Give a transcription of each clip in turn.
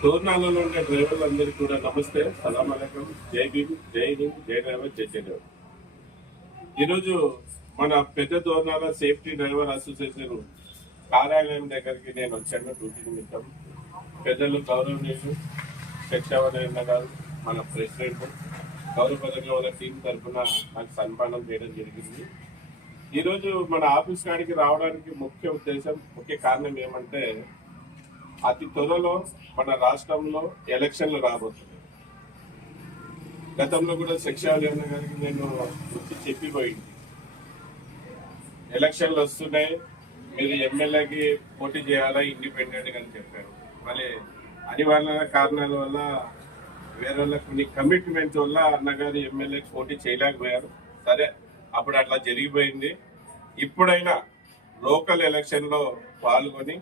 తోర్నాలలో ఉండే డ్రైవర్లందరికీ కూడా నమస్తే, సలాం అలైకుం, జై భీమ్, జై హింద్, జై డ్రైవర్, జై డ్రైవర్. ఈరోజు మన పెద్ద తోర్నాల సేఫ్టీ డ్రైవర్ అసోసియేషన్ కార్యాలయం దగ్గరికి నేను వచ్చాను డ్యూటీ నిమిత్తం. పెద్దలు గౌరవనీయులు శిక్షావరణ గారు, మన ప్రెసిడెంట్ గౌరవపదంగా వాళ్ళ టీం తరఫున నాకు సన్మానం చేయడం జరిగింది. ఈరోజు మన ఆఫీస్ కాడికి రావడానికి ముఖ్య కారణం ఏమంటే, అతి త్వరలో మన రాష్ట్రంలో ఎలక్షన్లు రాబోతున్నాయి. గతంలో కూడా శిక్షావరణ గారికి నేను చెప్పిపోయింది, ఎలక్షన్లు వస్తున్నాయి, మీరు ఎమ్మెల్యేకి పోటీ చేయాలా ఇండిపెండెంట్ అని చెప్పారు. మళ్ళీ అనివార్య కారణాల వల్ల వేరే కొన్ని కమిట్మెంట్స్ వల్ల అన్నగారు ఎమ్మెల్యేకి పోటీ చేయలేకపోయారు. సరే, అప్పుడు అట్లా జరిగిపోయింది. ఇప్పుడైనా లోకల్ ఎలక్షన్ లో పాల్గొని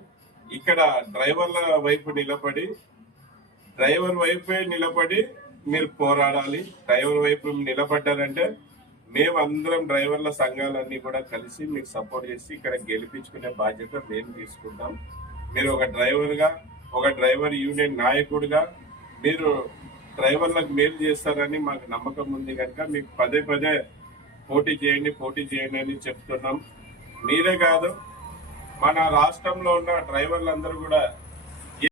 ఇక్కడ డ్రైవర్ల వైపు నిలబడి మీరు పోరాడాలి. డ్రైవర్ వైపు నిలబడ్డారంటే మేమందరం డ్రైవర్ల సంఘాలన్నీ కూడా కలిసి మీకు సపోర్ట్ చేసి ఇక్కడ గెలిపించుకునే బాధ్యత మేము తీసుకుంటాం. మీరు ఒక డ్రైవర్ యూనియన్ నాయకుడిగా మీరు డ్రైవర్లకు మేలు చేస్తారని మాకు నమ్మకం ఉంది. కనుక మీకు పదే పోటీ చేయండి అని చెప్తున్నాం. మీరే కాదు, మన రాష్ట్రంలో ఉన్న డ్రైవర్లందరూ కూడా